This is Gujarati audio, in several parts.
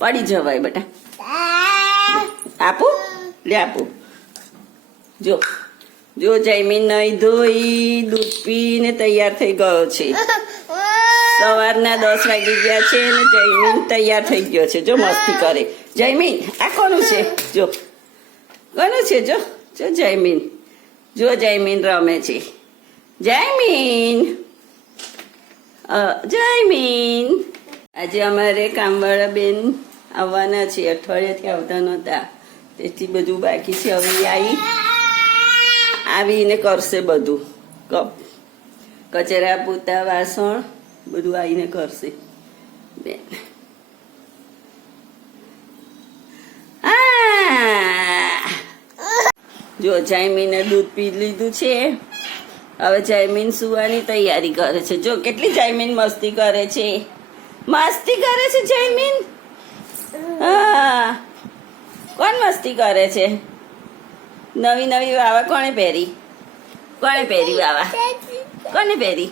પડી જવાય બેટા. આપું લે આપું. જો જો જયમીન નહીં ધોઈ દૂધ પીને તૈયાર થઈ ગયો છે. સવારના 10 વાગી ગયા છે ને જયમીન તૈયાર થઈ ગયો છે. જો મસ્તી કરે જયમીન. આ કોનું છે? જો કોનું છે? જો જો જયમીન. જો જયમીન રમે છે. જયમીન જયમીન. આજે અમારે કામવાળા બેન આવવાના છે. અઠવાડિયાથી આવતા નહોતા તેથી બધું બાકી છે. હવે આવીને કરશે બધું. કચરા પોતા વાસણ બધું આવીને કરશે બેન. જો જયમીને દૂધ પી લીધું છે. હવે જયમીન સુવાની તૈયારી કરે છે. જો કેટલી જયમીન મસ્તી કરે છે. મસ્તી કરે છે જયમીન. હા કોણ મસ્તી કરે છે? નવી નવી વાવા કોણે પહેરી? કોણે પહેરી વાવા? કોને પહેરી?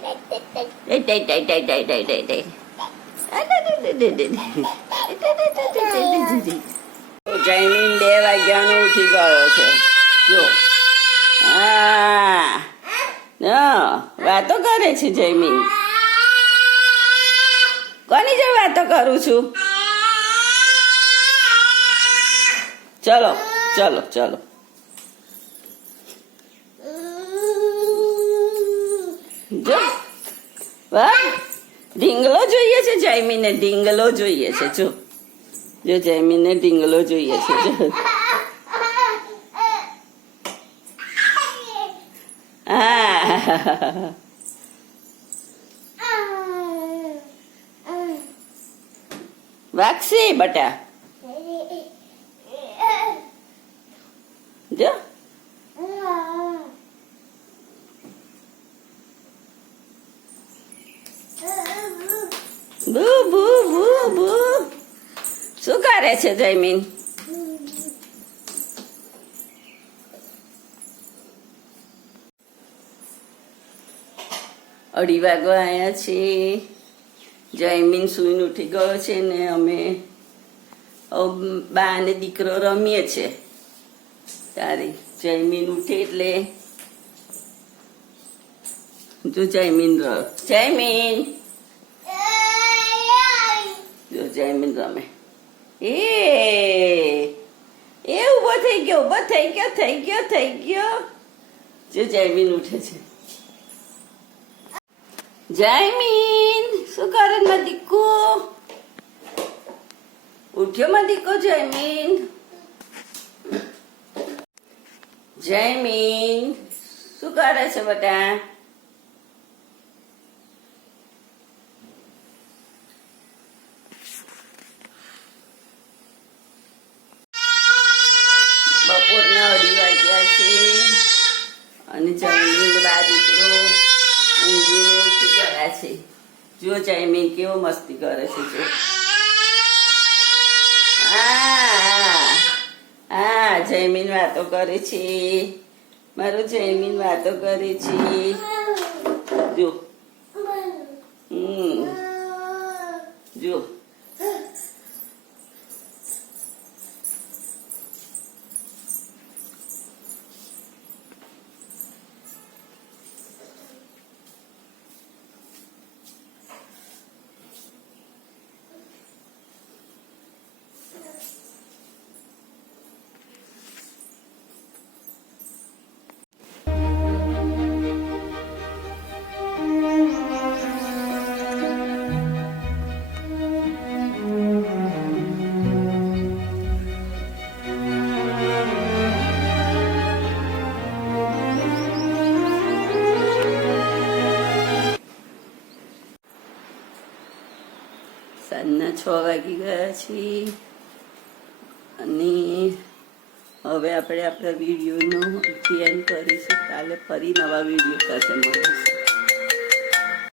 જયમીન 2 વાગ્યાનો ઉઠી ગયો છે. જો હા વાતો કરે છે જયમીન. કોની જે વાતો કરું છું? ચલો ચલો ચલો. જો વાહ ઢીંગલો જોઈએ છે જયમીને. ઢીંગલો જોઈએ છે. જો જો જયમીને ઢીંગલો જોઈએ છે. જો વાગશે બટા. જો બુ બુ બુ બુ. શું કરે છે જયમીન? 2:30 વાગવા આવ્યા છે. જયમીન સૂઈને ઉઠી ગયો છે ને અમે બા અને દીકરો રમીએ છે. તારે જયમીન ઉઠે એટલે જો જયમીન જયમીન જો જયમીન રમે. એ ઉભો થઈ ગયો. ઉભો થઈ ગયો થઈ ગયો થઈ ગયો. જો જયમીન ઉઠે છે. જયમીન શું કરે માં દીકો? ઉઠ્યો માં દીકો જયમીન? જયમીન શું કરે છે બેટા? બપોરના 2:30 વાગ્યા છે અને જયમીન બા દીકરો ઊંઘીને ઉઠી ગયા છે. જો જયમીન કેવો મસ્તી કરે છે. જો હા જયમીન વાતો કરે છે. મારો જયમીન વાતો કરે છે. જો જો સાંજના 6 વાગી ગયા છે અને હવે આપણે આપણા વિડીયોનો એન્ડ કરીશું. કાલે ફરી નવા વિડીયો સાથે મળીશું.